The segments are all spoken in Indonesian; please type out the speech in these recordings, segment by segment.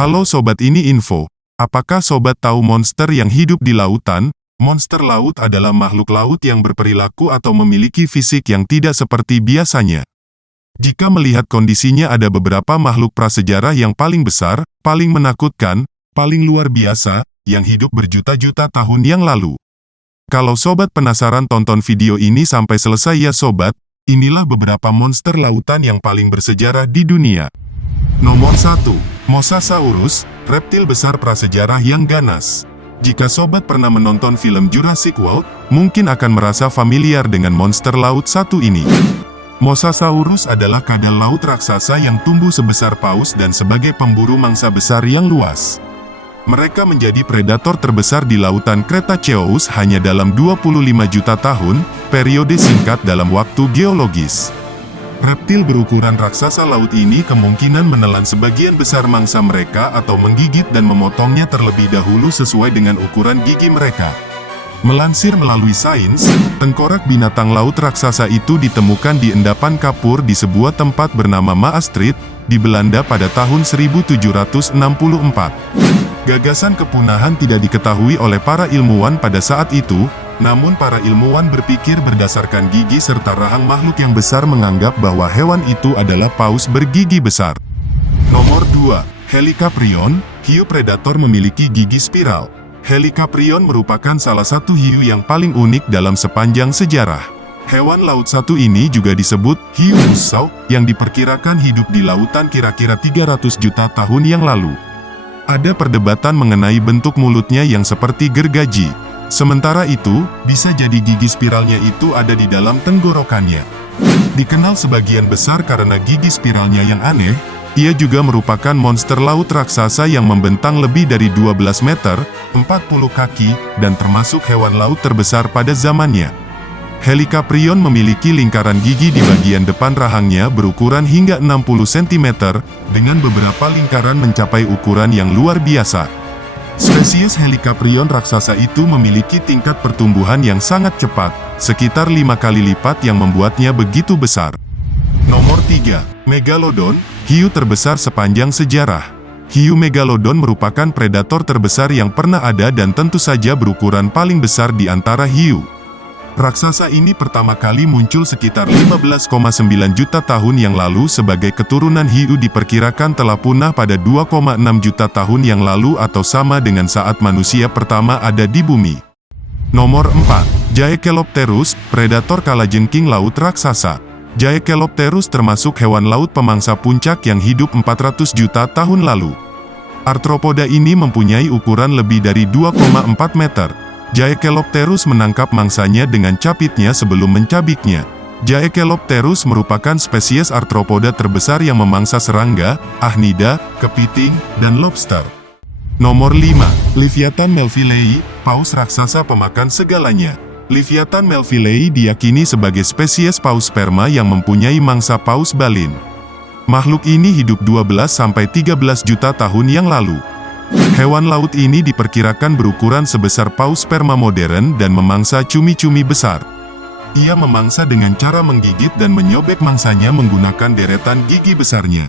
Halo sobat, ini info. Apakah sobat tahu monster yang hidup di lautan? Monster laut adalah makhluk laut yang berperilaku atau memiliki fisik yang tidak seperti biasanya. Jika melihat kondisinya, ada beberapa makhluk prasejarah yang paling besar, paling menakutkan, paling luar biasa, yang hidup berjuta-juta tahun yang lalu. Kalau sobat penasaran, tonton video ini sampai selesai ya sobat. Inilah beberapa monster lautan yang paling bersejarah di dunia. Nomor 1. Mosasaurus, reptil besar prasejarah yang ganas. Jika sobat pernah menonton film Jurassic World, mungkin akan merasa familiar dengan monster laut satu ini. Mosasaurus adalah kadal laut raksasa yang tumbuh sebesar paus dan sebagai pemburu mangsa besar yang luas. Mereka menjadi predator terbesar di lautan Cretaceous hanya dalam 25 juta tahun, periode singkat dalam waktu geologis. Reptil berukuran raksasa laut ini kemungkinan menelan sebagian besar mangsa mereka atau menggigit dan memotongnya terlebih dahulu sesuai dengan ukuran gigi mereka. Melansir melalui sains, tengkorak binatang laut raksasa itu ditemukan di endapan kapur di sebuah tempat bernama Maastricht, di Belanda pada tahun 1764. Gagasan kepunahan tidak diketahui oleh para ilmuwan pada saat itu, namun para ilmuwan berpikir berdasarkan gigi serta rahang makhluk yang besar menganggap bahwa hewan itu adalah paus bergigi besar. Nomor 2. Helicaprion, hiu predator memiliki gigi spiral. Helicaprion merupakan salah satu hiu yang paling unik dalam sepanjang sejarah. Hewan laut satu ini juga disebut hiu busau, yang diperkirakan hidup di lautan kira-kira 300 juta tahun yang lalu. Ada perdebatan mengenai bentuk mulutnya yang seperti gergaji. Sementara itu, bisa jadi gigi spiralnya itu ada di dalam tenggorokannya. Dikenal sebagian besar karena gigi spiralnya yang aneh, ia juga merupakan monster laut raksasa yang membentang lebih dari 12 meter, 40 kaki, dan termasuk hewan laut terbesar pada zamannya. Helicaprion memiliki lingkaran gigi di bagian depan rahangnya berukuran hingga 60 cm, dengan beberapa lingkaran mencapai ukuran yang luar biasa. Spesies Helicaprion raksasa itu memiliki tingkat pertumbuhan yang sangat cepat, sekitar 5 kali lipat yang membuatnya begitu besar. Nomor 3. Megalodon, hiu terbesar sepanjang sejarah. Hiu Megalodon merupakan predator terbesar yang pernah ada dan tentu saja berukuran paling besar di antara hiu. Raksasa ini pertama kali muncul sekitar 15,9 juta tahun yang lalu sebagai keturunan hiu, diperkirakan telah punah pada 2,6 juta tahun yang lalu atau sama dengan saat manusia pertama ada di bumi. Nomor 4. Jaekelopterus, predator kalajengking laut raksasa. Jaekelopterus termasuk hewan laut pemangsa puncak yang hidup 400 juta tahun lalu. Arthropoda ini mempunyai ukuran lebih dari 2,4 meter. Jaekelopterus menangkap mangsanya dengan capitnya sebelum mencabiknya. Jaekelopterus merupakan spesies arthropoda terbesar yang memangsa serangga, ahnida, kepiting, dan lobster. Nomor 5. Livyatan melvillei, paus raksasa pemakan segalanya. Livyatan melvillei diyakini sebagai spesies paus sperma yang mempunyai mangsa paus balin. Makhluk ini hidup 12-13 juta tahun yang lalu. Hewan laut ini diperkirakan berukuran sebesar paus sperma modern dan memangsa cumi-cumi besar. Ia memangsa dengan cara menggigit dan menyobek mangsanya menggunakan deretan gigi besarnya.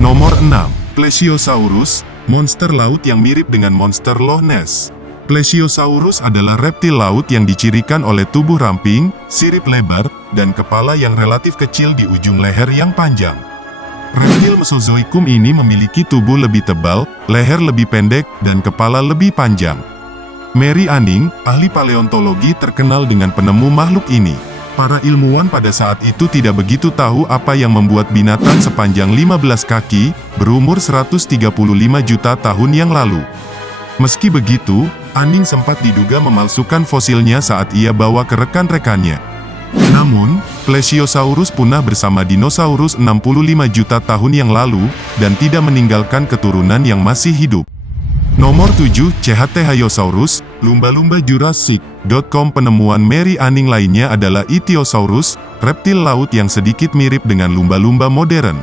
Nomor 6. Plesiosaurus, monster laut yang mirip dengan monster Loch Ness. Plesiosaurus adalah reptil laut yang dicirikan oleh tubuh ramping, sirip lebar, dan kepala yang relatif kecil di ujung leher yang panjang. Reptil Mesozoikum ini memiliki tubuh lebih tebal, leher lebih pendek, dan kepala lebih panjang. Mary Anning, ahli paleontologi terkenal dengan penemu makhluk ini. Para ilmuwan pada saat itu tidak begitu tahu apa yang membuat binatang sepanjang 15 kaki, berumur 135 juta tahun yang lalu. Meski begitu, Anning sempat diduga memalsukan fosilnya saat ia bawa ke rekan-rekannya. Namun, Plesiosaurus punah bersama dinosaurus 65 juta tahun yang lalu, dan tidak meninggalkan keturunan yang masih hidup. Nomor 7. Cehatehayosaurus, lumba-lumba Jurassic.com. Penemuan Mary Anning lainnya adalah Ichthyosaurus, reptil laut yang sedikit mirip dengan lumba-lumba modern.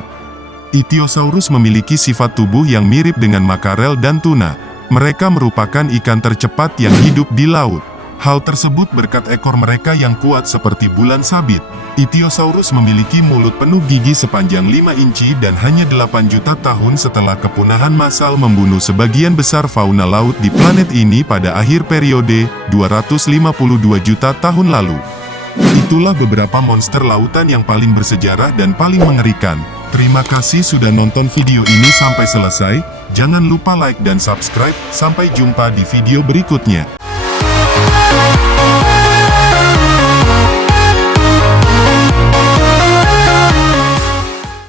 Ichthyosaurus memiliki sifat tubuh yang mirip dengan makarel dan tuna. Mereka merupakan ikan tercepat yang hidup di laut. Hal tersebut berkat ekor mereka yang kuat seperti bulan sabit. Ichthyosaurus memiliki mulut penuh gigi sepanjang 5 inci dan hanya 8 juta tahun setelah kepunahan massal membunuh sebagian besar fauna laut di planet ini pada akhir periode 252 juta tahun lalu. Itulah beberapa monster lautan yang paling bersejarah dan paling mengerikan. Terima kasih sudah nonton video ini sampai selesai. Jangan lupa like dan subscribe. Sampai jumpa di video berikutnya.